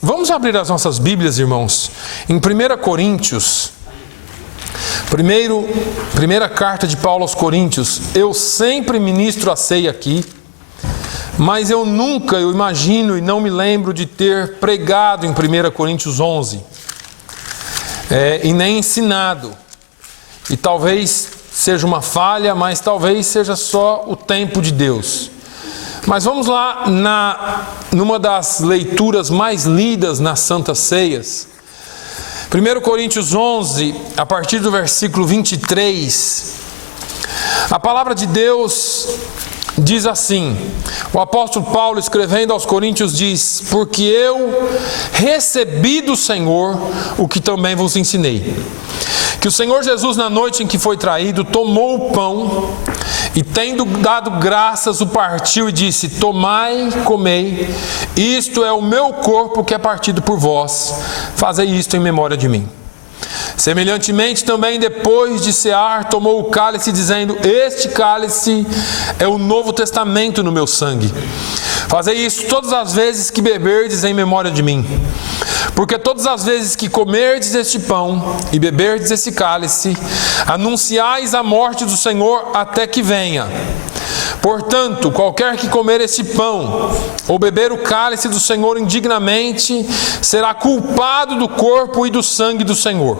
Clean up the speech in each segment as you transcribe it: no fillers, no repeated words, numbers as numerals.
Vamos abrir as nossas Bíblias, irmãos, em 1 Coríntios, primeira carta de Paulo aos Coríntios. Eu sempre ministro a ceia aqui, mas eu imagino e não me lembro de ter pregado em 1 Coríntios 11, e nem ensinado. E talvez seja uma falha, mas talvez seja só o tempo de Deus. Mas vamos lá numa das leituras mais lidas nas Santas Ceias. 1 Coríntios 11, a partir do versículo 23, a palavra de Deus diz assim: o apóstolo Paulo, escrevendo aos Coríntios, diz: porque eu recebi do Senhor o que também vos ensinei, que o Senhor Jesus, na noite em que foi traído, tomou o pão e, tendo dado graças, o partiu e disse: tomai, comei, isto é o meu corpo que é partido por vós, fazei isto em memória de mim. Semelhantemente também, depois de cear, tomou o cálice, dizendo: este cálice é o novo testamento no meu sangue. Fazei isso todas as vezes que beberdes em memória de mim. Porque todas as vezes que comerdes este pão e beberdes esse cálice, anunciais a morte do Senhor até que venha. Portanto, qualquer que comer este pão ou beber o cálice do Senhor indignamente, será culpado do corpo e do sangue do Senhor.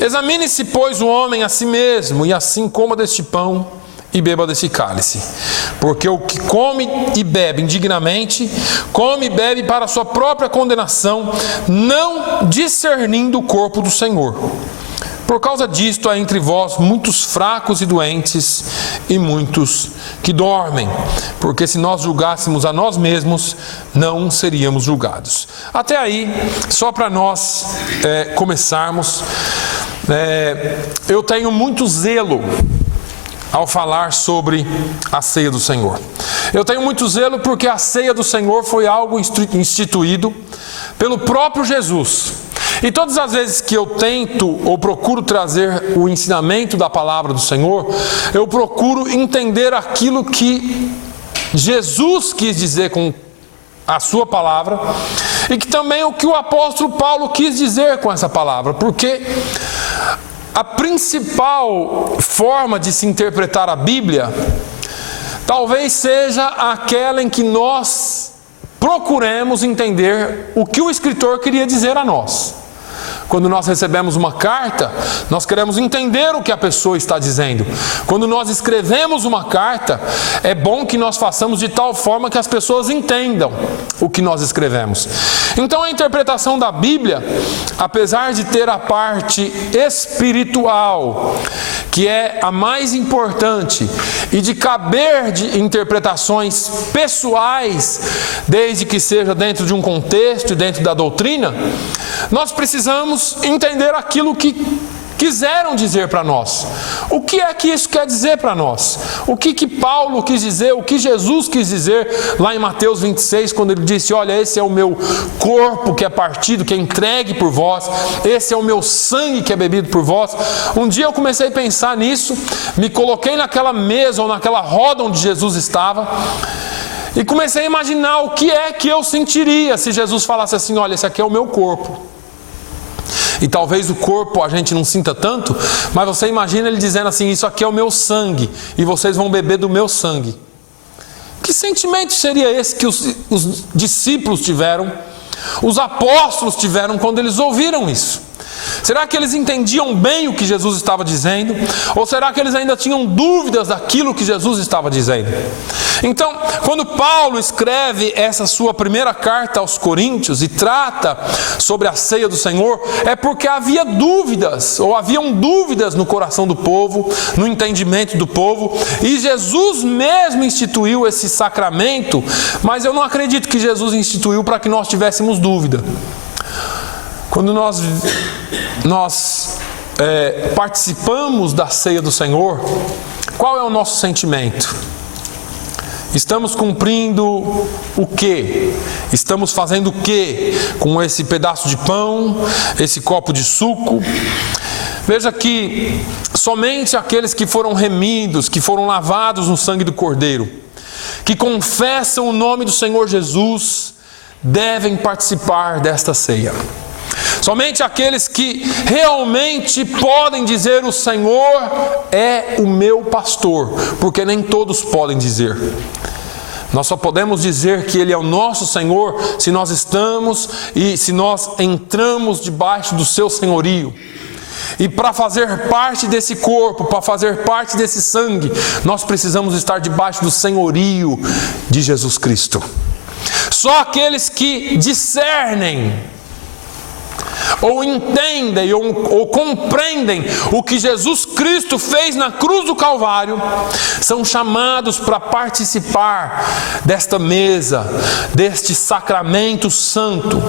Examine-se, pois, o homem a si mesmo, e assim coma deste pão e beba desse cálice. Porque o que come e bebe indignamente, come e bebe para a sua própria condenação, não discernindo o corpo do Senhor. Por causa disto há entre vós muitos fracos e doentes, e muitos que dormem. Porque se nós julgássemos a nós mesmos, não seríamos julgados. Até aí, só para nós começarmos, eu tenho muito zelo ao falar sobre a ceia do Senhor. Eu tenho muito zelo porque a ceia do Senhor foi algo instituído pelo próprio Jesus. E todas as vezes que eu tento ou procuro trazer o ensinamento da palavra do Senhor, eu procuro entender aquilo que Jesus quis dizer com a sua palavra, e que também o que o apóstolo Paulo quis dizer com essa palavra, porque a principal forma de se interpretar a Bíblia talvez seja aquela em que nós procuremos entender o que o escritor queria dizer a nós. Quando nós recebemos uma carta, nós queremos entender o que a pessoa está dizendo. Quando nós escrevemos uma carta, é bom que nós façamos de tal forma que as pessoas entendam o que nós escrevemos. Então a interpretação da Bíblia, apesar de ter a parte espiritual, que é a mais importante, e de caber de interpretações pessoais, desde que seja dentro de um contexto e dentro da doutrina, nós precisamos entender aquilo que quiseram dizer para nós. O que é que isso quer dizer para nós? O que Paulo quis dizer, o que Jesus quis dizer lá em Mateus 26, quando ele disse: olha, esse é o meu corpo que é partido, que é entregue por vós, esse é o meu sangue que é bebido por vós. Um dia eu comecei a pensar nisso, me coloquei naquela mesa ou naquela roda onde Jesus estava, e comecei a imaginar o que é que eu sentiria se Jesus falasse assim: olha, esse aqui é o meu corpo. E talvez o corpo a gente não sinta tanto, mas você imagina ele dizendo assim: isso aqui é o meu sangue, e vocês vão beber do meu sangue. Que sentimento seria esse que os discípulos tiveram, os apóstolos tiveram quando eles ouviram isso? Será que eles entendiam bem o que Jesus estava dizendo? Ou será que eles ainda tinham dúvidas daquilo que Jesus estava dizendo? Então, quando Paulo escreve essa sua primeira carta aos Coríntios e trata sobre a ceia do Senhor, é porque havia dúvidas, ou haviam dúvidas no coração do povo, no entendimento do povo, e Jesus mesmo instituiu esse sacramento, mas eu não acredito que Jesus instituiu para que nós tivéssemos dúvida. Quando nós participamos da ceia do Senhor, qual é o nosso sentimento? Estamos cumprindo o quê? Estamos fazendo o quê com esse pedaço de pão, esse copo de suco? Veja que somente aqueles que foram remidos, que foram lavados no sangue do Cordeiro, que confessam o nome do Senhor Jesus, devem participar desta ceia. Somente aqueles que realmente podem dizer: o Senhor é o meu pastor, porque nem todos podem dizer. Nós só podemos dizer que Ele é o nosso Senhor se nós estamos e se nós entramos debaixo do seu senhorio. E para fazer parte desse corpo, para fazer parte desse sangue, nós precisamos estar debaixo do senhorio de Jesus Cristo. Só aqueles que discernem, ou entendem, ou compreendem o que Jesus Cristo fez na cruz do Calvário, são chamados para participar desta mesa, deste sacramento santo.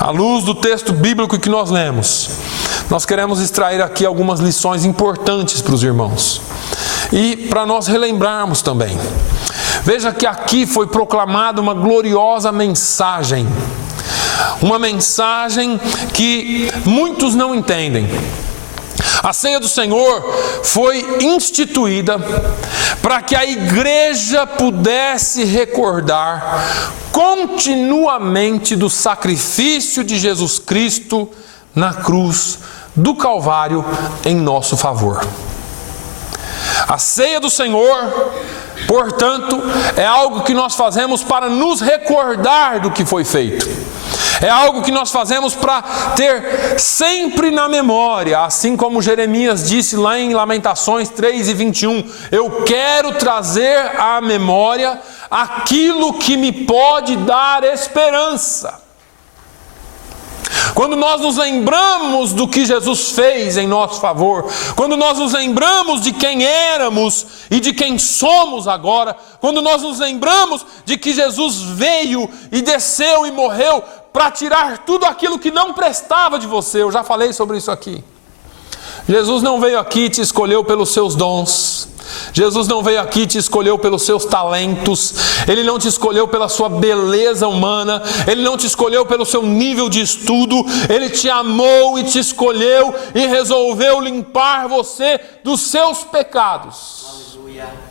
À luz do texto bíblico que nós lemos, nós queremos extrair aqui algumas lições importantes para os irmãos e para nós relembrarmos também. Veja que aqui foi proclamada uma gloriosa mensagem, uma mensagem que muitos não entendem. A ceia do Senhor foi instituída para que a igreja pudesse recordar continuamente do sacrifício de Jesus Cristo na cruz do Calvário em nosso favor. A ceia do Senhor, portanto, é algo que nós fazemos para nos recordar do que foi feito. É algo que nós fazemos para ter sempre na memória, assim como Jeremias disse lá em Lamentações 3:21, eu quero trazer à memória aquilo que me pode dar esperança. Quando nós nos lembramos do que Jesus fez em nosso favor, quando nós nos lembramos de quem éramos e de quem somos agora, quando nós nos lembramos de que Jesus veio e desceu e morreu para tirar tudo aquilo que não prestava de você, eu já falei sobre isso aqui. Jesus não veio aqui e te escolheu pelos seus dons. Jesus não veio aqui e te escolheu pelos seus talentos. Ele não te escolheu pela sua beleza humana. Ele não te escolheu pelo seu nível de estudo. Ele te amou e te escolheu e resolveu limpar você dos seus pecados. Aleluia.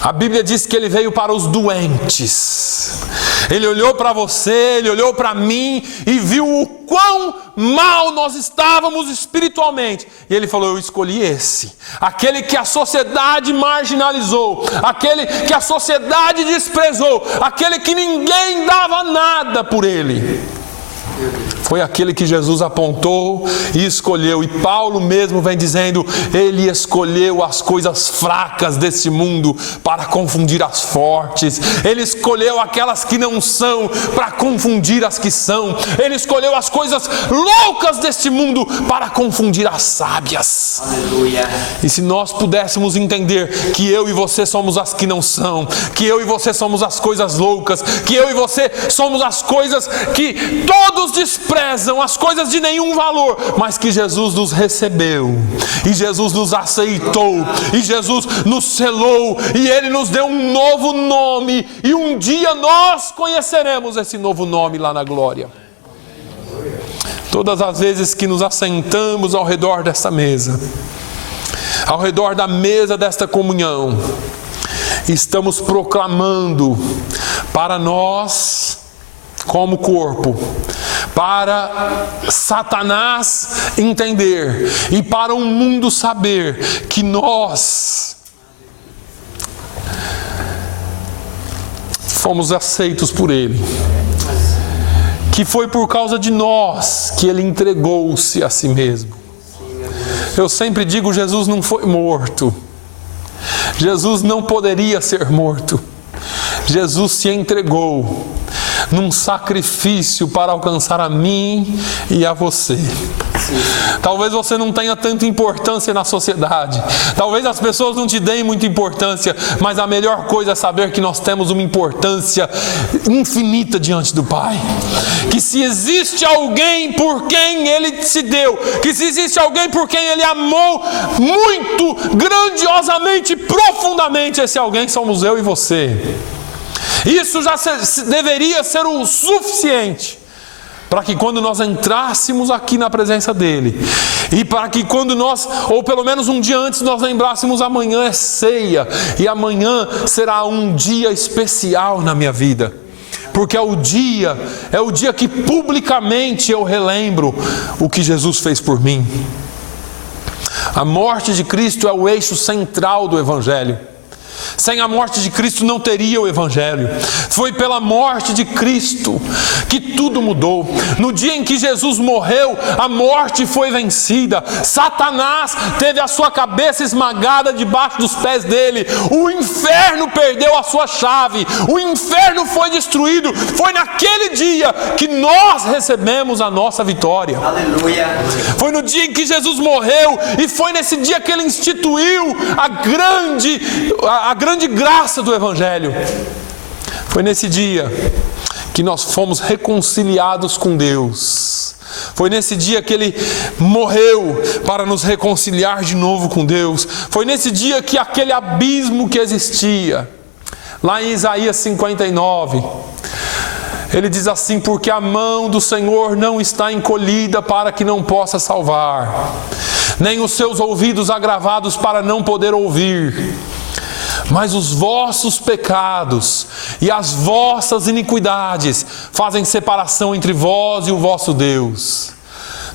A Bíblia diz que Ele veio para os doentes. Ele olhou para você, Ele olhou para mim e viu o quão mal nós estávamos espiritualmente. E Ele falou, eu escolhi esse. Aquele que a sociedade marginalizou, aquele que a sociedade desprezou, aquele que ninguém dava nada por Ele. Foi aquele que Jesus apontou e escolheu. E Paulo mesmo vem dizendo, Ele escolheu as coisas fracas desse mundo para confundir as fortes. Ele escolheu aquelas que não são para confundir as que são. Ele escolheu as coisas loucas deste mundo para confundir as sábias. Aleluia. E se nós pudéssemos entender que eu e você somos as que não são, que eu e você somos as coisas loucas, que eu e você somos as coisas que todos desprezam, as coisas de nenhum valor, mas que Jesus nos recebeu, e Jesus nos aceitou, e Jesus nos selou, e Ele nos deu um novo nome, e um dia nós conheceremos esse novo nome lá na glória. Todas as vezes que nos assentamos ao redor desta mesa, ao redor da mesa desta comunhão, estamos proclamando para nós, como corpo, para Satanás entender e para o mundo saber que nós fomos aceitos por Ele, que foi por causa de nós que Ele entregou-se a si mesmo. Eu sempre digo, Jesus não foi morto, Jesus não poderia ser morto, Jesus se entregou num sacrifício para alcançar a mim e a você. Talvez você não tenha tanta importância na sociedade, talvez as pessoas não te deem muita importância, mas a melhor coisa é saber que nós temos uma importância infinita diante do Pai. Que se existe alguém por quem Ele se deu, que se existe alguém por quem Ele amou muito, grandiosamente, profundamente, esse alguém somos eu e você. Isso já deveria ser o suficiente para que quando nós entrássemos aqui na presença dEle, e para que quando nós, ou pelo menos um dia antes, nós lembrássemos, amanhã é ceia, e amanhã será um dia especial na minha vida. porque é o dia que publicamente eu relembro o que Jesus fez por mim. A morte de Cristo é o eixo central do Evangelho. Sem a morte de Cristo não teria o Evangelho. Foi pela morte de Cristo que tudo mudou. No dia em que Jesus morreu, a morte foi vencida. Satanás teve a sua cabeça esmagada debaixo dos pés dele. O inferno perdeu a sua chave. O inferno foi destruído. Foi naquele dia que nós recebemos a nossa vitória. Aleluia. Foi no dia em que Jesus morreu, e foi nesse dia que ele instituiu a grande graça do Evangelho. Foi nesse dia que nós fomos reconciliados com Deus. Foi nesse dia que ele morreu para nos reconciliar de novo com Deus. Foi nesse dia que aquele abismo que existia, lá em Isaías 59, ele diz assim: porque a mão do Senhor não está encolhida para que não possa salvar, nem os seus ouvidos agravados para não poder ouvir. Mas os vossos pecados e as vossas iniquidades fazem separação entre vós e o vosso Deus.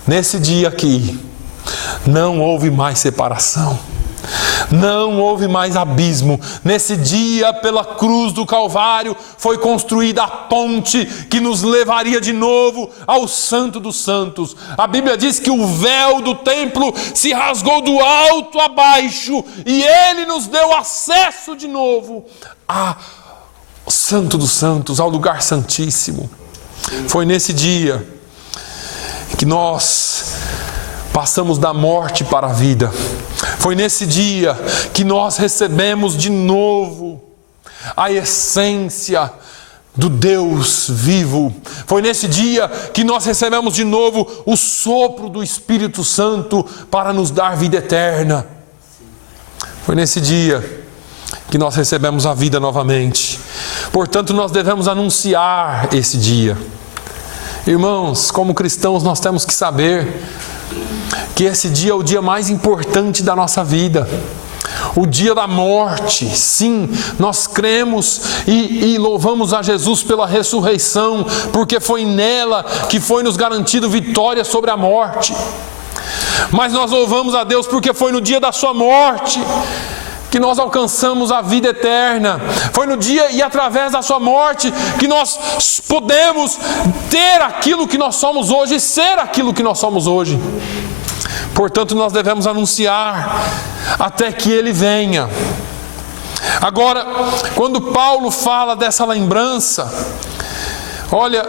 Nesse dia aqui, não houve mais separação. Não houve mais abismo. Nesse dia, pela cruz do Calvário, foi construída a ponte que nos levaria de novo ao Santo dos Santos. A Bíblia diz que o véu do templo se rasgou do alto a baixo, e Ele nos deu acesso de novo ao Santo dos Santos, ao lugar santíssimo. Foi nesse dia que nós passamos da morte para a vida. Foi nesse dia que nós recebemos de novo a essência do Deus vivo. Foi nesse dia que nós recebemos de novo o sopro do Espírito Santo para nos dar vida eterna. Foi nesse dia que nós recebemos a vida novamente. Portanto, nós devemos anunciar esse dia. Irmãos, como cristãos, nós temos que saber que esse dia é o dia mais importante da nossa vida, o dia da morte. Sim, nós cremos e louvamos a Jesus pela ressurreição, porque foi nela que foi nos garantido vitória sobre a morte. Mas nós louvamos a Deus porque foi no dia da sua morte que nós alcançamos a vida eterna. Foi no dia e através da sua morte que nós podemos ter aquilo que nós somos hoje e ser aquilo que nós somos hoje. Portanto, nós devemos anunciar até que Ele venha. Agora, quando Paulo fala dessa lembrança, olha,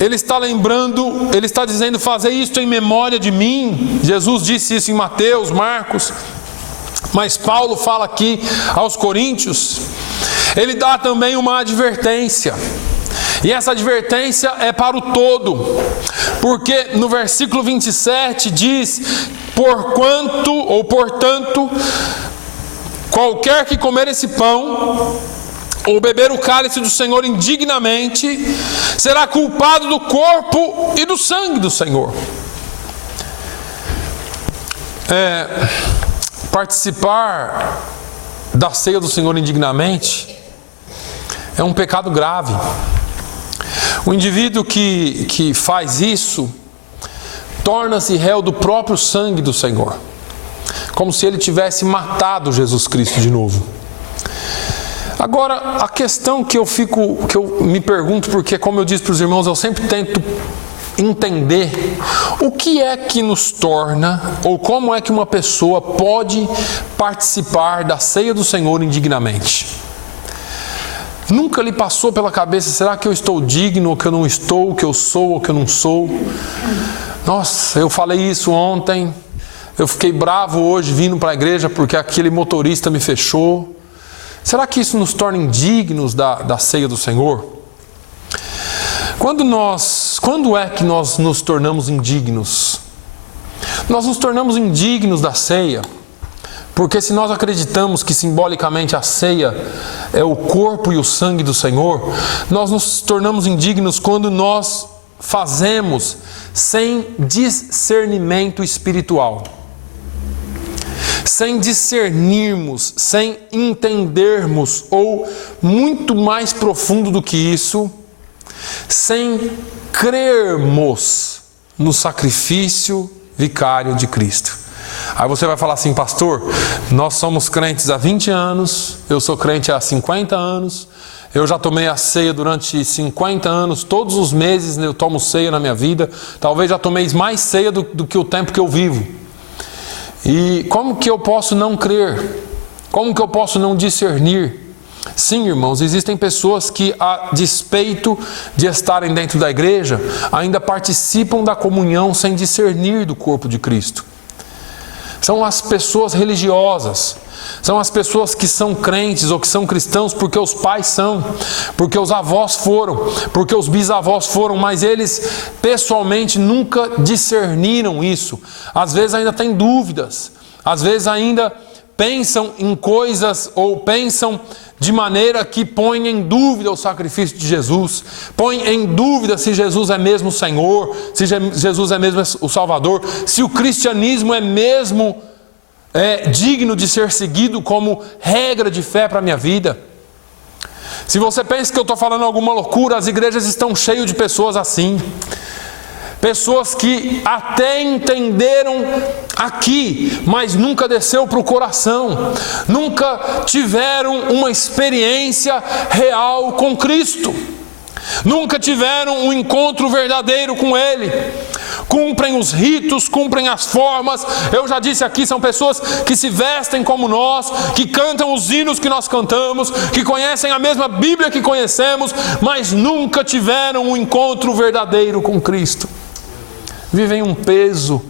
ele está lembrando, ele está dizendo: fazer isto em memória de mim. Jesus disse isso em Mateus, Marcos. Mas Paulo fala aqui aos Coríntios, ele dá também uma advertência. E essa advertência é para o todo, porque no versículo 27 diz: portanto, qualquer que comer esse pão ou beber o cálice do Senhor indignamente, será culpado do corpo e do sangue do Senhor. Participar da ceia do Senhor indignamente é um pecado grave. O indivíduo que faz isso torna-se réu do próprio sangue do Senhor, como se ele tivesse matado Jesus Cristo de novo. Agora, a questão que eu me pergunto, porque, como eu disse para os irmãos, eu sempre tento entender o que é que nos torna, ou como é que uma pessoa pode participar da ceia do Senhor indignamente. Nunca lhe passou pela cabeça: será que eu estou digno, ou que eu não estou, ou que eu sou, ou que eu não sou? Nossa, eu falei isso ontem, eu fiquei bravo hoje vindo para a igreja porque aquele motorista me fechou. Será que isso nos torna indignos da ceia do Senhor? Quando é que nós nos tornamos indignos? Nós nos tornamos indignos da ceia, porque se nós acreditamos que simbolicamente a ceia é o corpo e o sangue do Senhor, nós nos tornamos indignos quando nós fazemos sem discernimento espiritual. sem discernirmos, sem entendermos, ou muito mais profundo do que isso, sem crermos no sacrifício vicário de Cristo. Aí você vai falar assim: pastor, nós somos crentes há 20 anos, eu sou crente há 50 anos, eu já tomei a ceia durante 50 anos, todos os meses eu tomo ceia na minha vida, talvez já tomei mais ceia do que o tempo que eu vivo. E como que eu posso não crer? Como que eu posso não discernir? Sim, irmãos, existem pessoas que, a despeito de estarem dentro da igreja, ainda participam da comunhão sem discernir do corpo de Cristo. São as pessoas religiosas, são as pessoas que são crentes ou que são cristãos porque os pais são, porque os avós foram, porque os bisavós foram, mas eles pessoalmente nunca discerniram isso. Às vezes ainda têm dúvidas, às vezes ainda pensam em coisas ou pensam de maneira que põe em dúvida o sacrifício de Jesus, põe em dúvida se Jesus é mesmo o Senhor, se Jesus é mesmo o Salvador, se o cristianismo é mesmo digno de ser seguido como regra de fé para a minha vida. Se você pensa que eu estou falando alguma loucura, as igrejas estão cheias de pessoas assim. Pessoas que até entenderam aqui, mas nunca desceu para o coração, nunca tiveram uma experiência real com Cristo, nunca tiveram um encontro verdadeiro com Ele. Cumprem os ritos, cumprem as formas. Eu já disse aqui, são pessoas que se vestem como nós, que cantam os hinos que nós cantamos, que conhecem a mesma Bíblia que conhecemos, mas nunca tiveram um encontro verdadeiro com Cristo. Vivem um peso.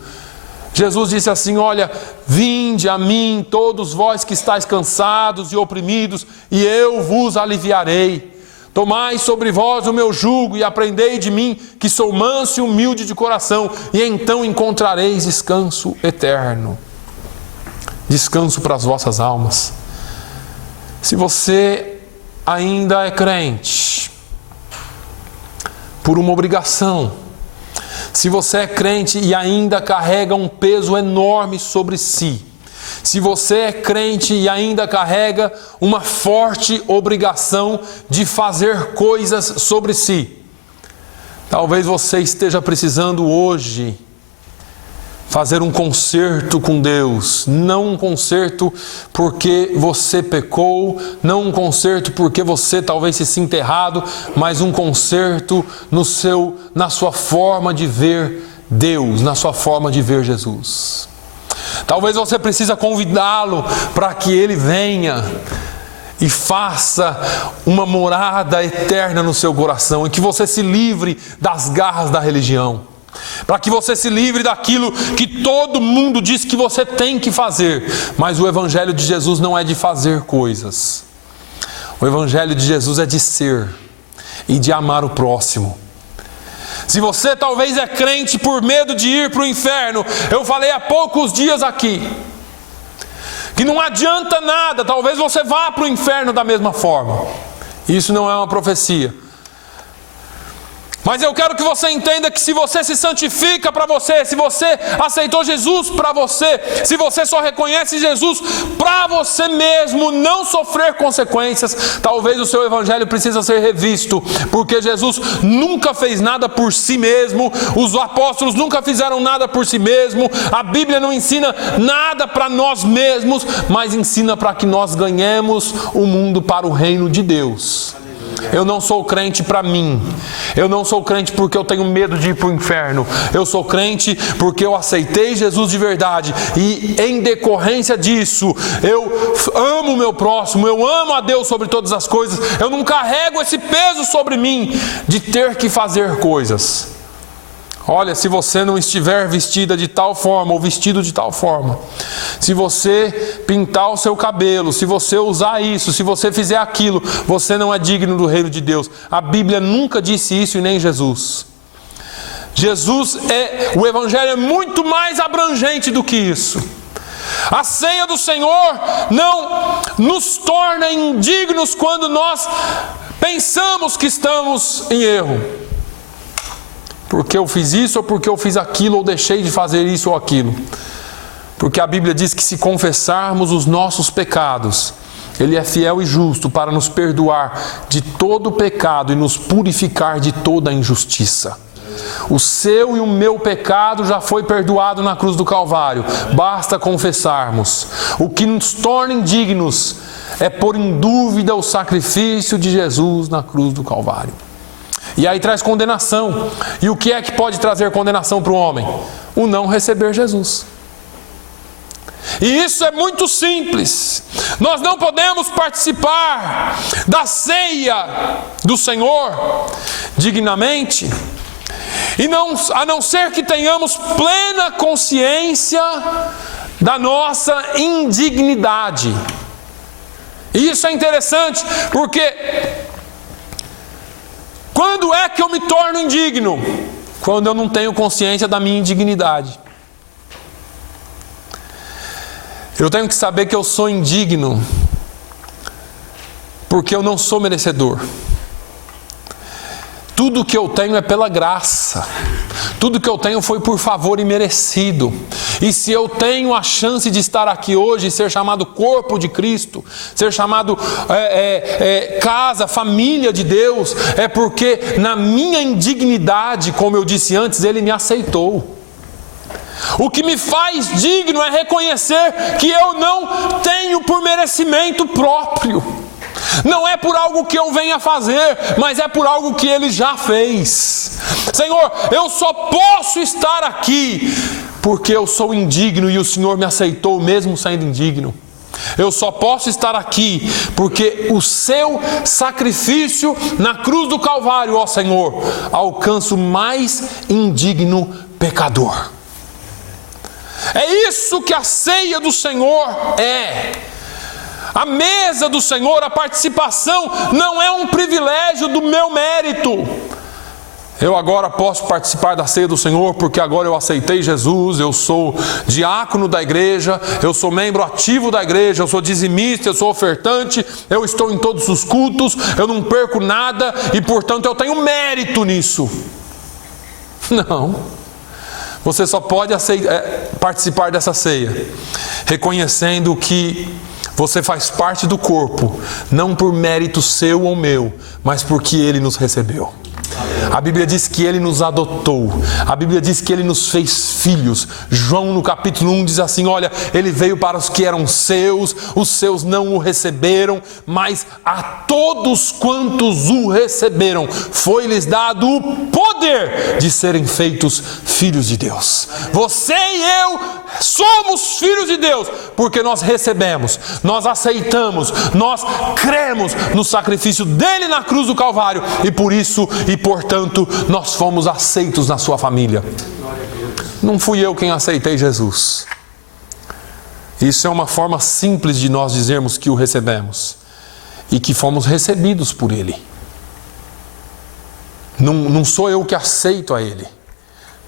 Jesus disse assim: olha, vinde a mim todos vós que estáis cansados e oprimidos, e eu vos aliviarei. Tomai sobre vós o meu jugo e aprendei de mim, que sou manso e humilde de coração, e então encontrareis descanso eterno. Descanso para as vossas almas. Se você ainda é crente por uma obrigação, se você é crente e ainda carrega um peso enorme sobre si, se você é crente e ainda carrega uma forte obrigação de fazer coisas sobre si, talvez você esteja precisando hoje fazer um concerto com Deus. Não um concerto porque você pecou, não um concerto porque você talvez se sinta errado, mas um concerto na sua forma de ver Deus, na sua forma de ver Jesus. Talvez você precisa convidá-lo para que ele venha e faça uma morada eterna no seu coração, e que você se livre das garras da religião, para que você se livre daquilo que todo mundo diz que você tem que fazer. Mas o Evangelho de Jesus não é de fazer coisas. O Evangelho de Jesus é de ser e de amar o próximo. Se você talvez é crente por medo de ir para o inferno, eu falei há poucos dias aqui que não adianta nada, talvez você vá para o inferno da mesma forma. Isso não é uma profecia. Mas eu quero que você entenda que se você se santifica para você, se você aceitou Jesus para você, se você só reconhece Jesus para você mesmo não sofrer consequências, talvez o seu evangelho precisa ser revisto, porque Jesus nunca fez nada por si mesmo, os apóstolos nunca fizeram nada por si mesmo, a Bíblia não ensina nada para nós mesmos, mas ensina para que nós ganhemos o mundo para o reino de Deus. Eu não sou crente para mim. Eu não sou crente porque eu tenho medo de ir para o inferno. Eu sou crente porque eu aceitei Jesus de verdade. E em decorrência disso, eu amo o meu próximo. Eu amo a Deus sobre todas as coisas. Eu não carrego esse peso sobre mim de ter que fazer coisas. Olha, se você não estiver vestida de tal forma ou vestido de tal forma, se você pintar o seu cabelo, se você usar isso, se você fizer aquilo, você não é digno do reino de Deus. A Bíblia nunca disse isso e nem Jesus. O Evangelho é muito mais abrangente do que isso. A ceia do Senhor não nos torna indignos quando nós pensamos que estamos em erro. Porque eu fiz isso, ou porque eu fiz aquilo, ou deixei de fazer isso ou aquilo. Porque a Bíblia diz que se confessarmos os nossos pecados, Ele é fiel e justo para nos perdoar de todo pecado e nos purificar de toda injustiça. O seu e o meu pecado já foi perdoado na cruz do Calvário. Basta confessarmos. O que nos torna indignos é pôr em dúvida o sacrifício de Jesus na cruz do Calvário. E aí traz condenação. E o que é que pode trazer condenação para o homem? O não receber Jesus. E isso é muito simples. Nós não podemos participar da ceia do Senhor dignamente, a não ser que tenhamos plena consciência da nossa indignidade. E isso é interessante, porque quando é que eu me torno indigno? Quando eu não tenho consciência da minha indignidade. Eu tenho que saber que eu sou indigno, porque eu não sou merecedor. Tudo que eu tenho é pela graça. Tudo que eu tenho foi por favor e merecido. E se eu tenho a chance de estar aqui hoje e ser chamado corpo de Cristo, ser chamado casa, família de Deus, é porque na minha indignidade, como eu disse antes, Ele me aceitou. O que me faz digno é reconhecer que eu não tenho por merecimento próprio. Não é por algo que eu venha fazer, mas é por algo que Ele já fez. Senhor, eu só posso estar aqui porque eu sou indigno e o Senhor me aceitou mesmo sendo indigno. Eu só posso estar aqui porque o seu sacrifício na cruz do Calvário, ó Senhor, alcança o mais indigno pecador. É isso que a ceia do Senhor é. A mesa do Senhor, a participação, não é um privilégio do meu mérito. Eu agora posso participar da ceia do Senhor porque agora eu aceitei Jesus, eu sou diácono da igreja, eu sou membro ativo da igreja, eu sou dizimista, eu sou ofertante, eu estou em todos os cultos, eu não perco nada e portanto eu tenho mérito nisso. Não. Você só pode participar dessa ceia reconhecendo que você faz parte do corpo, não por mérito seu ou meu, mas porque Ele nos recebeu. A Bíblia diz que Ele nos adotou. A Bíblia diz que Ele nos fez filhos. João no capítulo 1 diz assim, olha, Ele veio para os que eram seus, os seus não o receberam, mas a todos quantos o receberam, foi-lhes dado o poder de serem feitos filhos de Deus. Você e eu somos filhos de Deus, porque nós recebemos, nós aceitamos, nós cremos no sacrifício dele na cruz do Calvário, e por isso, e portanto, nós fomos aceitos na sua família. Não fui eu quem aceitei Jesus. Isso é uma forma simples de nós dizermos que o recebemos e que fomos recebidos por Ele. Não sou eu que aceito a Ele.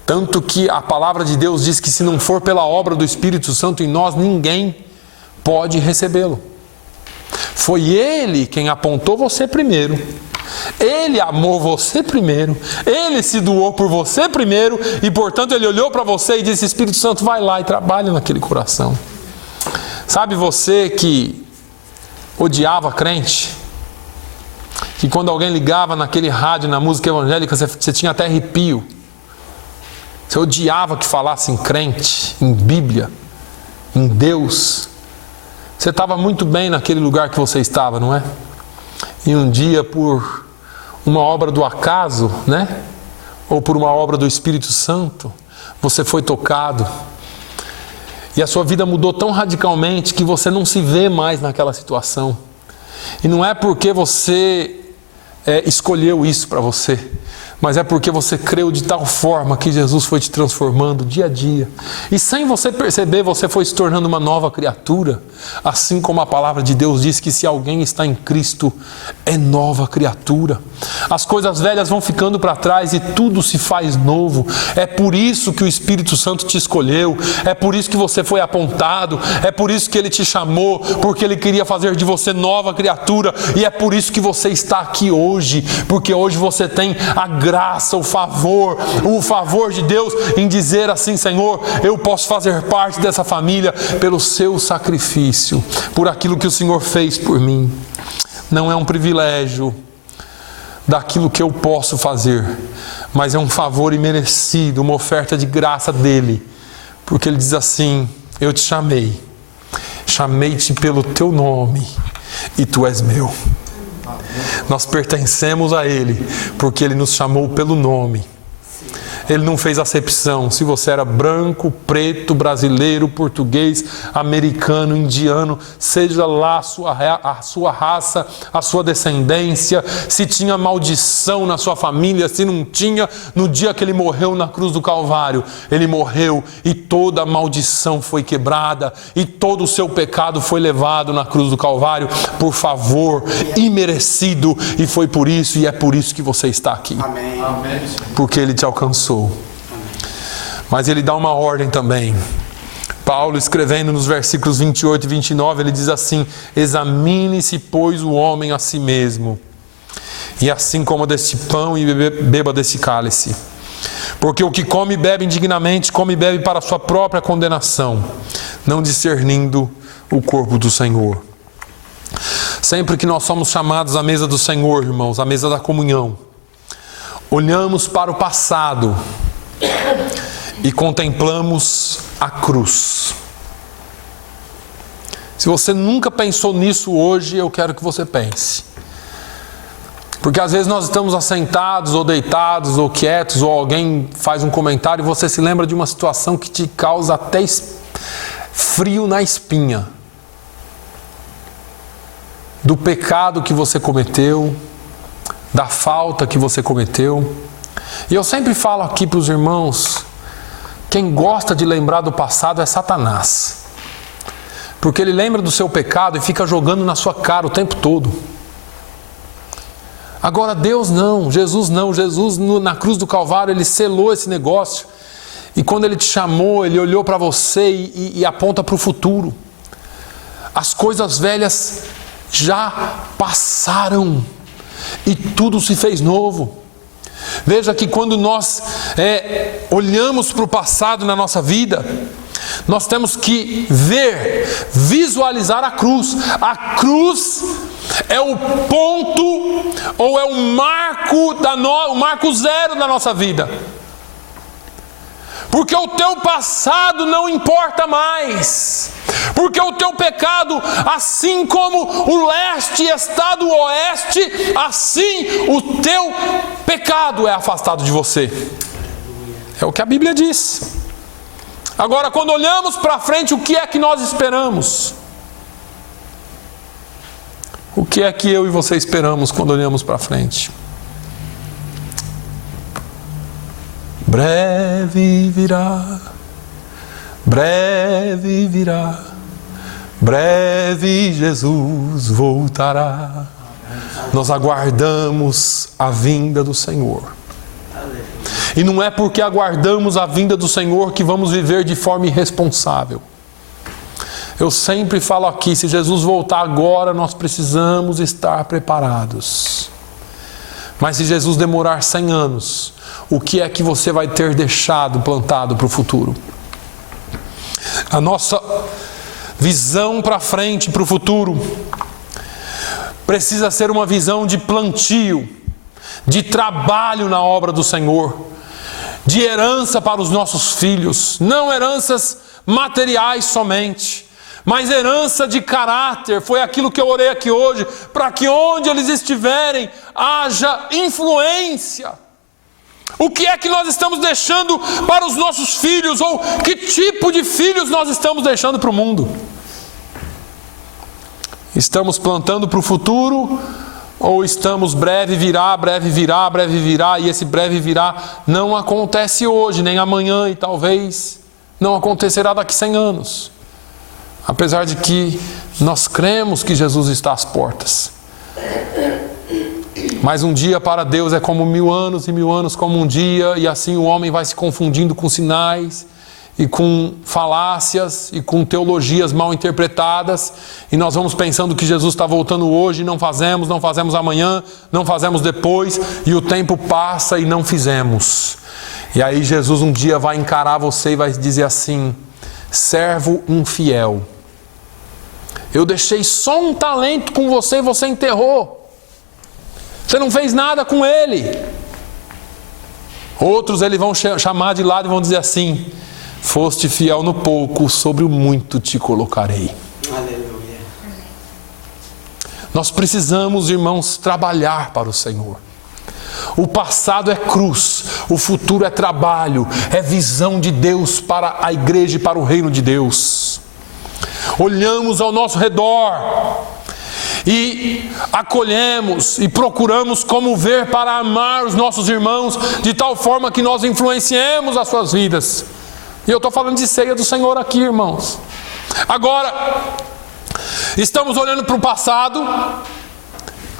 Tanto que a palavra de Deus diz que se não for pela obra do Espírito Santo em nós, ninguém pode recebê-lo. Foi Ele quem apontou você primeiro. Ele amou você primeiro. Ele se doou por você primeiro. E portanto Ele olhou para você e disse, Espírito Santo, vai lá e trabalha naquele coração. Sabe você que odiava crente? Que quando alguém ligava naquele rádio, na música evangélica, você tinha até arrepio. Você odiava que falasse em crente, em Bíblia, em Deus. Você estava muito bem naquele lugar que você estava, não é? E um dia, por uma obra do acaso, né? Ou por uma obra do Espírito Santo, você foi tocado. E a sua vida mudou tão radicalmente que você não se vê mais naquela situação. E não é porque você escolheu isso para você, mas é porque você creu de tal forma que Jesus foi te transformando dia a dia. E sem você perceber, você foi se tornando uma nova criatura. Assim como a palavra de Deus diz que se alguém está em Cristo, é nova criatura. As coisas velhas vão ficando para trás e tudo se faz novo. É por isso que o Espírito Santo te escolheu, é por isso que você foi apontado, é por isso que Ele te chamou, porque Ele queria fazer de você nova criatura, e é por isso que você está aqui hoje, porque hoje você tem a graça, o favor de Deus em dizer assim: Senhor, eu posso fazer parte dessa família pelo seu sacrifício, por aquilo que o Senhor fez por mim. Não é um privilégio daquilo que eu posso fazer, mas é um favor imerecido, uma oferta de graça dele, porque ele diz assim: eu te chamei-te pelo teu nome e tu és meu. Nós pertencemos a Ele, porque Ele nos chamou pelo nome. Ele não fez acepção se você era branco, preto, brasileiro, português, americano, indiano, seja lá a sua raça, a sua descendência, se tinha maldição na sua família, se não tinha. No dia que Ele morreu na cruz do Calvário, Ele morreu e toda a maldição foi quebrada e todo o seu pecado foi levado na cruz do Calvário por favor imerecido, e foi por isso e é por isso que você está aqui. Amém. Porque Ele te alcançou. Mas Ele dá uma ordem também. Paulo, escrevendo nos versículos 28 e 29, ele diz assim: examine-se, pois, o homem a si mesmo, e assim coma deste pão e beba deste cálice. Porque o que come e bebe indignamente, come e bebe para a sua própria condenação, não discernindo o corpo do Senhor. Sempre que nós somos chamados à mesa do Senhor, irmãos, à mesa da comunhão, olhamos para o passado e contemplamos a cruz. Se você nunca pensou nisso hoje, eu quero que você pense. Porque às vezes nós estamos assentados, ou deitados, ou quietos, ou alguém faz um comentário e você se lembra de uma situação que te causa até frio na espinha. Do pecado que você cometeu, da falta que você cometeu. E eu sempre falo aqui para os irmãos, quem gosta de lembrar do passado é Satanás. Porque ele lembra do seu pecado e fica jogando na sua cara o tempo todo. Agora Deus não, Jesus na cruz do Calvário, Ele selou esse negócio. E quando Ele te chamou, Ele olhou para você e aponta para o futuro. As coisas velhas já passaram e tudo se fez novo. Veja que quando nós olhamos para o passado na nossa vida, nós temos que visualizar a cruz. A cruz é o ponto, ou é o marco zero da nossa vida. Porque o teu passado não importa mais. Porque o teu pecado, assim como o leste está do oeste, assim o teu pecado é afastado de você. É o que a Bíblia diz. Agora, quando olhamos para frente, o que é que nós esperamos? O que é que eu e você esperamos quando olhamos para frente? Breve virá, breve virá, breve Jesus voltará. Nós aguardamos a vinda do Senhor. E não é porque aguardamos a vinda do Senhor que vamos viver de forma irresponsável. Eu sempre falo aqui, se Jesus voltar agora, nós precisamos estar preparados. Mas se Jesus demorar 100 anos, o que é que você vai ter deixado plantado para o futuro? A nossa visão para frente, para o futuro, precisa ser uma visão de plantio, de trabalho na obra do Senhor, de herança para os nossos filhos, não heranças materiais somente, mas herança de caráter. Foi aquilo que eu orei aqui hoje, para que onde eles estiverem, haja influência. O que é que nós estamos deixando para os nossos filhos, ou que tipo de filhos nós estamos deixando para o mundo? Estamos plantando para o futuro, ou estamos breve virá, breve virá, breve virá, e esse breve virá não acontece hoje, nem amanhã, e talvez não acontecerá daqui 100 anos. Apesar de que nós cremos que Jesus está às portas. Mas um dia para Deus é como 1000 anos, e 1000 anos como um dia, e assim o homem vai se confundindo com sinais, e com falácias, e com teologias mal interpretadas, e nós vamos pensando que Jesus está voltando hoje, e não fazemos amanhã, não fazemos depois, e o tempo passa e não fizemos. E aí Jesus um dia vai encarar você e vai dizer assim: servo infiel, eu deixei só um talento com você e você enterrou. Você não fez nada com ele. Outros eles vão chamar de lado e vão dizer assim: foste fiel no pouco, sobre o muito te colocarei. Aleluia. Nós precisamos, irmãos, trabalhar para o Senhor. O passado é cruz, o futuro é trabalho, é visão de Deus para a igreja e para o reino de Deus. Olhamos ao nosso redor e acolhemos e procuramos como ver para amar os nossos irmãos de tal forma que nós influenciemos as suas vidas. E eu estou falando de ceia do Senhor aqui, irmãos. Agora, estamos olhando para o passado,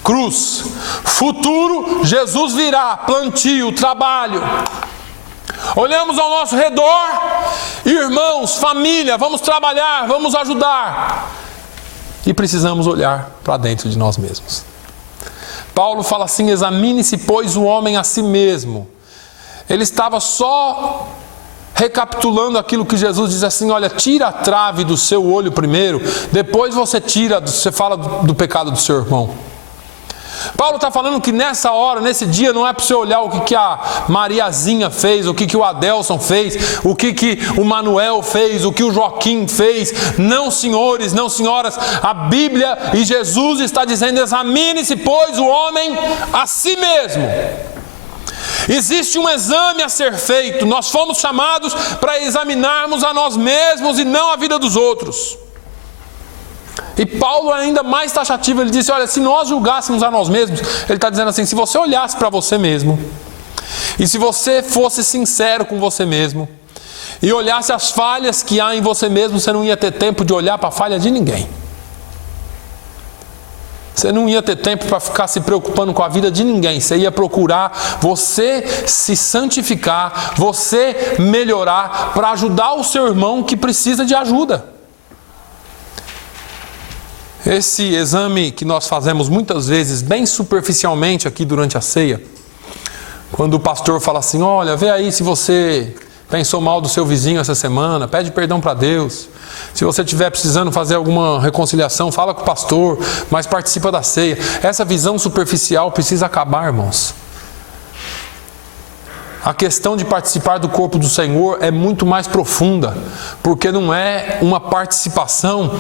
cruz. Futuro, Jesus virá, plantio, trabalho. Olhamos ao nosso redor, irmãos, família, vamos trabalhar, vamos ajudar. E precisamos olhar para dentro de nós mesmos. Paulo fala assim: examine-se, pois, o homem a si mesmo. Ele estava só recapitulando aquilo que Jesus diz assim: olha, tira a trave do seu olho primeiro, depois você fala do pecado do seu irmão. Paulo está falando que nessa hora, nesse dia, não é para você olhar o que a Mariazinha fez, o que o Adelson fez, o que o Manuel fez, o que o Joaquim fez. Não, senhores, não, senhoras. A Bíblia e Jesus está dizendo: examine-se, pois, o homem a si mesmo. Existe um exame a ser feito. Nós fomos chamados para examinarmos a nós mesmos e não a vida dos outros. E Paulo é ainda mais taxativo. Ele disse: olha, se nós julgássemos a nós mesmos, ele está dizendo assim: se você olhasse para você mesmo, e se você fosse sincero com você mesmo, e olhasse as falhas que há em você mesmo, você não ia ter tempo de olhar para a falha de ninguém. Você não ia ter tempo para ficar se preocupando com a vida de ninguém. Você ia procurar você se santificar, você melhorar, para ajudar o seu irmão que precisa de ajuda. Esse exame que nós fazemos muitas vezes, bem superficialmente aqui durante a ceia, quando o pastor fala assim: olha, vê aí se você pensou mal do seu vizinho essa semana, pede perdão para Deus. Se você estiver precisando fazer alguma reconciliação, fala com o pastor, mas participa da ceia. Essa visão superficial precisa acabar, irmãos. A questão de participar do corpo do Senhor é muito mais profunda, porque não é uma participação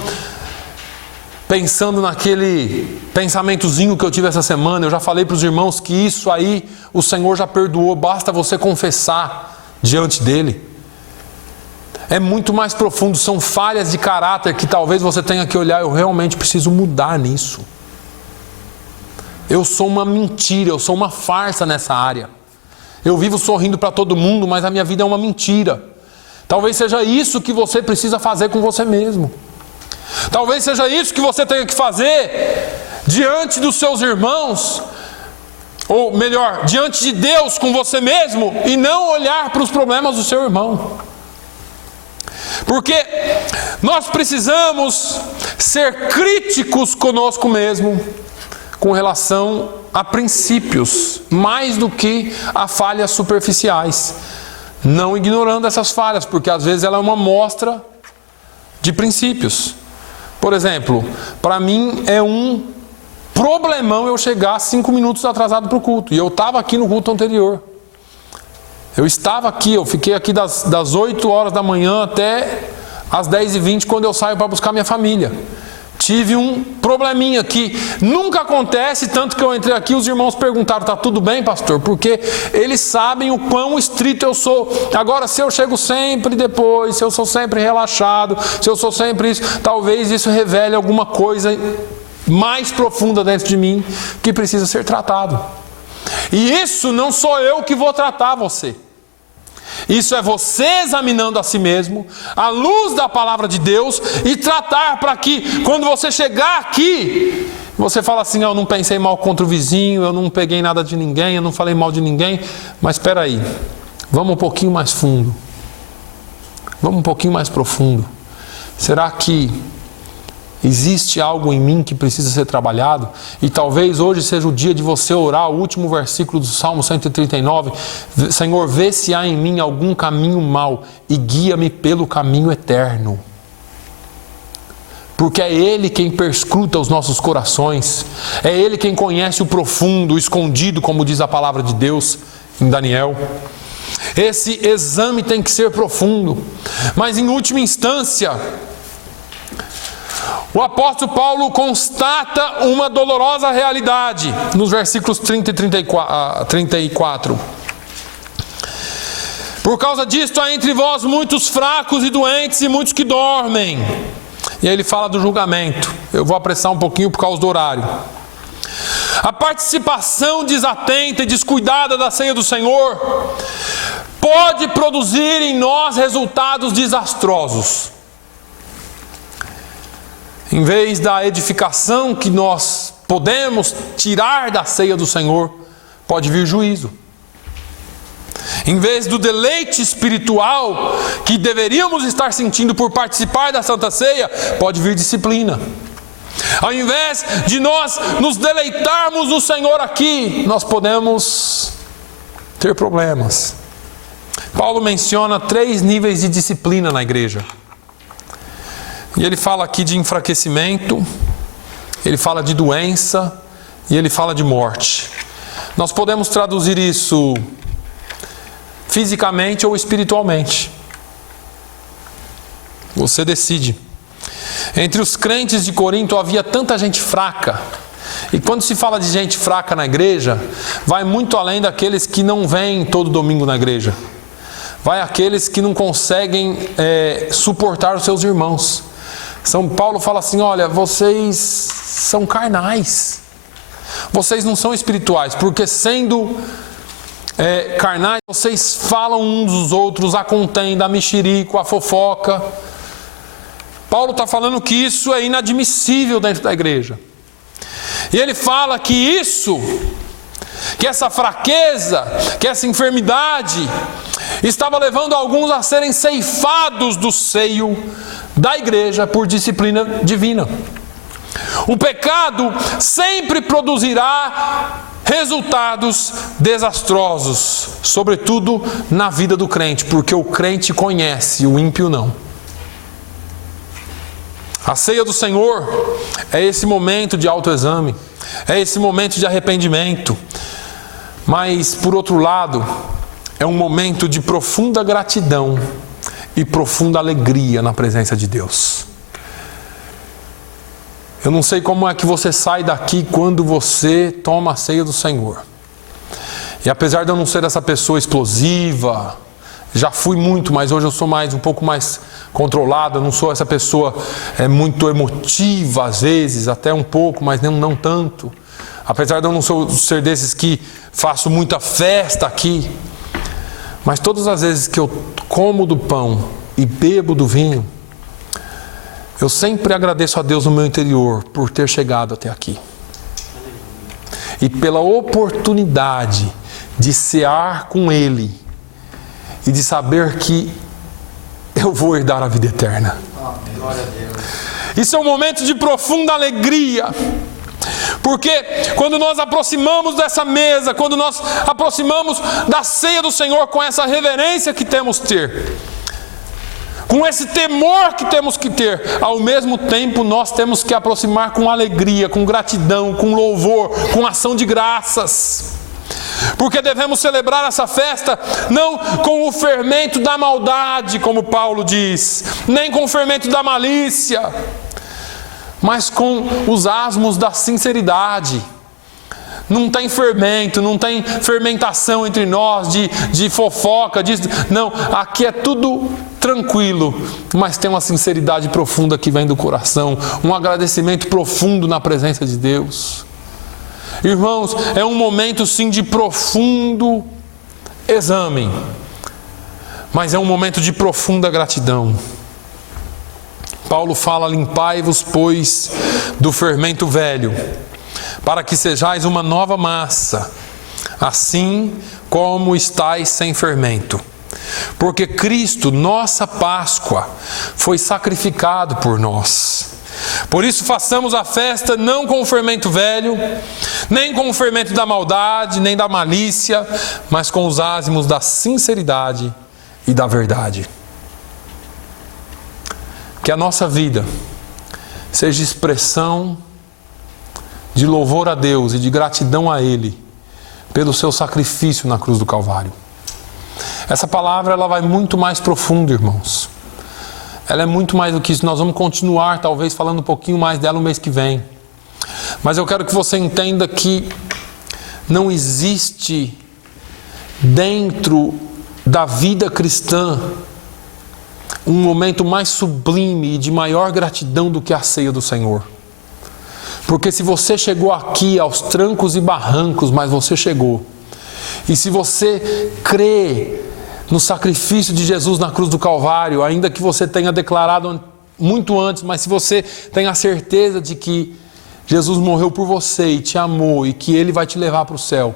pensando naquele pensamentozinho que eu tive essa semana. Eu já falei para os irmãos que isso aí o Senhor já perdoou, basta você confessar diante dele. É muito mais profundo, são falhas de caráter que talvez você tenha que olhar: eu realmente preciso mudar nisso. Eu sou uma mentira, eu sou uma farsa nessa área. Eu vivo sorrindo para todo mundo, mas a minha vida é uma mentira. Talvez seja isso que você precisa fazer com você mesmo. Talvez seja isso que você tenha que fazer diante dos seus irmãos, ou melhor, diante de Deus com você mesmo, e não olhar para os problemas do seu irmão. Porque nós precisamos ser críticos conosco mesmo com relação a princípios, mais do que a falhas superficiais. Não ignorando essas falhas, porque às vezes ela é uma amostra de princípios. Por exemplo, para mim é um problemão eu chegar 5 minutos atrasado para o culto. E eu estava aqui no culto anterior. Eu estava aqui, eu fiquei aqui das 8 horas da manhã até as 10h20, quando eu saio para buscar minha família. Tive um probleminha que nunca acontece, tanto que eu entrei aqui, os irmãos perguntaram: está tudo bem, pastor? Porque eles sabem o quão estrito eu sou. Agora, se eu chego sempre depois, se eu sou sempre relaxado, se eu sou sempre isso, talvez isso revele alguma coisa mais profunda dentro de mim que precisa ser tratado. E isso não sou eu que vou tratar você. Isso é você examinando a si mesmo, à luz da palavra de Deus, e tratar para que, quando você chegar aqui, Você fala assim, eu não pensei mal contra o vizinho, eu não peguei nada de ninguém, eu não falei mal de ninguém. Mas espera aí, vamos um pouquinho mais fundo. Vamos um pouquinho mais profundo. Será que existe algo em mim que precisa ser trabalhado? E talvez hoje seja o dia de você orar o último versículo do Salmo 139. Senhor, vê se há em mim algum caminho mau e guia-me pelo caminho eterno. Porque é Ele quem perscruta os nossos corações. É Ele quem conhece o profundo, o escondido, como diz a palavra de Deus em Daniel. Esse exame tem que ser profundo. Mas em última instância, o apóstolo Paulo constata uma dolorosa realidade nos versículos 30 e 34. Por causa disto há entre vós muitos fracos e doentes e muitos que dormem. E aí ele fala do julgamento. Eu vou apressar um pouquinho por causa do horário. A participação desatenta e descuidada da ceia do Senhor pode produzir em nós resultados desastrosos. Em vez da edificação que nós podemos tirar da ceia do Senhor, pode vir juízo. Em vez do deleite espiritual que deveríamos estar sentindo por participar da Santa Ceia, pode vir disciplina. Ao invés de nós nos deleitarmos no Senhor aqui, nós podemos ter problemas. Paulo menciona 3 níveis de disciplina na igreja. E ele fala aqui de enfraquecimento, ele fala de doença e ele fala de morte. Nós podemos traduzir isso fisicamente ou espiritualmente. Você decide. Entre os crentes de Corinto havia tanta gente fraca. E quando se fala de gente fraca na igreja, vai muito além daqueles que não vêm todo domingo na igreja. Vai aqueles que não conseguem suportar os seus irmãos. São Paulo fala assim, olha, vocês são carnais. Vocês não são espirituais, porque sendo carnais, vocês falam uns dos outros, a contenda, a mexerico, a fofoca. Paulo está falando que isso é inadmissível dentro da igreja. E ele fala que essa fraqueza, que essa enfermidade, estava levando alguns a serem ceifados do seio da igreja por disciplina divina. O pecado sempre produzirá resultados desastrosos, sobretudo na vida do crente, porque o crente conhece, o ímpio não. A ceia do Senhor é esse momento de autoexame, é esse momento de arrependimento, mas, por outro lado, é um momento de profunda gratidão e profunda alegria na presença de Deus. Eu não sei como é que você sai daqui quando você toma a ceia do Senhor. E apesar de eu não ser essa pessoa explosiva, já fui muito, mas hoje eu sou um pouco mais controlado. Eu não sou essa pessoa muito emotiva às vezes, até um pouco, mas não tanto. Apesar de eu não ser desses que faço muita festa aqui. Mas todas as vezes que eu como do pão e bebo do vinho, eu sempre agradeço a Deus no meu interior por ter chegado até aqui. E pela oportunidade de cear com Ele e de saber que eu vou herdar a vida eterna. Isso é um momento de profunda alegria. Porque quando nós aproximamos dessa mesa, quando nós aproximamos da ceia do Senhor com essa reverência que temos que ter, com esse temor que temos que ter, ao mesmo tempo nós temos que aproximar com alegria, com gratidão, com louvor, com ação de graças. Porque devemos celebrar essa festa não com o fermento da maldade, como Paulo diz, nem com o fermento da malícia, mas com os asmos da sinceridade. Não tem fermento, não tem fermentação entre nós de fofoca, não, aqui é tudo tranquilo, mas tem uma sinceridade profunda que vem do coração, um agradecimento profundo na presença de Deus. Irmãos, é um momento sim de profundo exame, mas é um momento de profunda gratidão. Paulo fala: limpai-vos, pois, do fermento velho, para que sejais uma nova massa, assim como estáis sem fermento. Porque Cristo, nossa Páscoa, foi sacrificado por nós. Por isso façamos a festa não com o fermento velho, nem com o fermento da maldade, nem da malícia, mas com os ázimos da sinceridade e da verdade. Que a nossa vida seja expressão de louvor a Deus e de gratidão a Ele pelo seu sacrifício na cruz do Calvário. Essa palavra ela vai muito mais profundo, irmãos. Ela é muito mais do que isso. Nós vamos continuar, talvez, falando um pouquinho mais dela no mês que vem. Mas eu quero que você entenda que não existe dentro da vida cristã um momento mais sublime e de maior gratidão do que a ceia do Senhor. Porque se você chegou aqui aos trancos e barrancos, mas você chegou. E se você crê no sacrifício de Jesus na cruz do Calvário, ainda que você tenha declarado muito antes, mas se você tem a certeza de que Jesus morreu por você e te amou e que Ele vai te levar para o céu,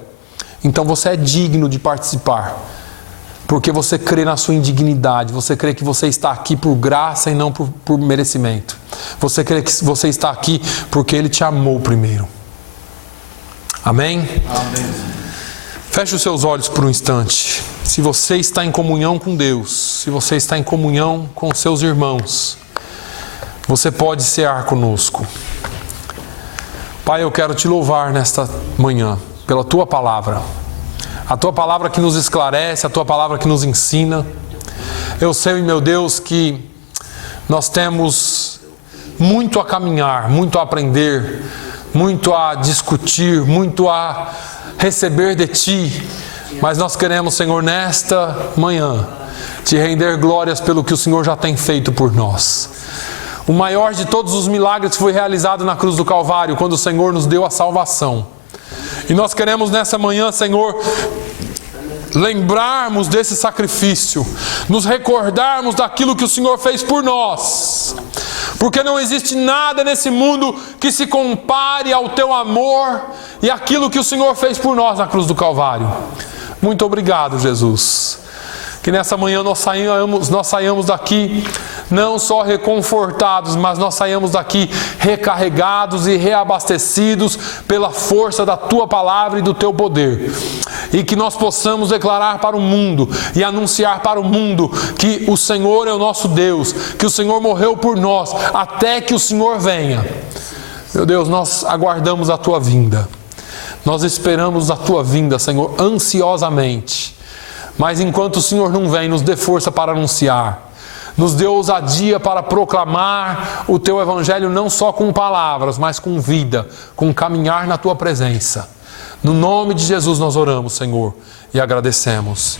então você é digno de participar, porque você crê na sua indignidade, você crê que você está aqui por graça e não por merecimento. Você crê que você está aqui porque Ele te amou primeiro. Amém? Amém. Feche os seus olhos por um instante. Se você está em comunhão com Deus, se você está em comunhão com seus irmãos, você pode cear conosco. Pai, eu quero te louvar nesta manhã pela Tua palavra. A Tua palavra que nos esclarece, a Tua palavra que nos ensina. Eu sei, meu Deus, que nós temos muito a caminhar, muito a aprender, muito a discutir, muito a receber de Ti, mas nós queremos, Senhor, nesta manhã, Te render glórias pelo que o Senhor já tem feito por nós. O maior de todos os milagres foi realizado na cruz do Calvário, quando o Senhor nos deu a salvação. E nós queremos nessa manhã, Senhor, lembrarmos desse sacrifício, nos recordarmos daquilo que o Senhor fez por nós, porque não existe nada nesse mundo que se compare ao Teu amor e aquilo que o Senhor fez por nós na cruz do Calvário. Muito obrigado, Jesus. Que nessa manhã nós saiamos daqui não só reconfortados, mas nós saiamos daqui recarregados e reabastecidos pela força da Tua palavra e do Teu poder. E que nós possamos declarar para o mundo e anunciar para o mundo que o Senhor é o nosso Deus, que o Senhor morreu por nós até que o Senhor venha. Meu Deus, nós aguardamos a Tua vinda. Nós esperamos a Tua vinda, Senhor, ansiosamente. Mas enquanto o Senhor não vem, nos dê força para anunciar. Nos dê ousadia para proclamar o Teu Evangelho não só com palavras, mas com vida, com caminhar na Tua presença. No nome de Jesus nós oramos, Senhor, e agradecemos.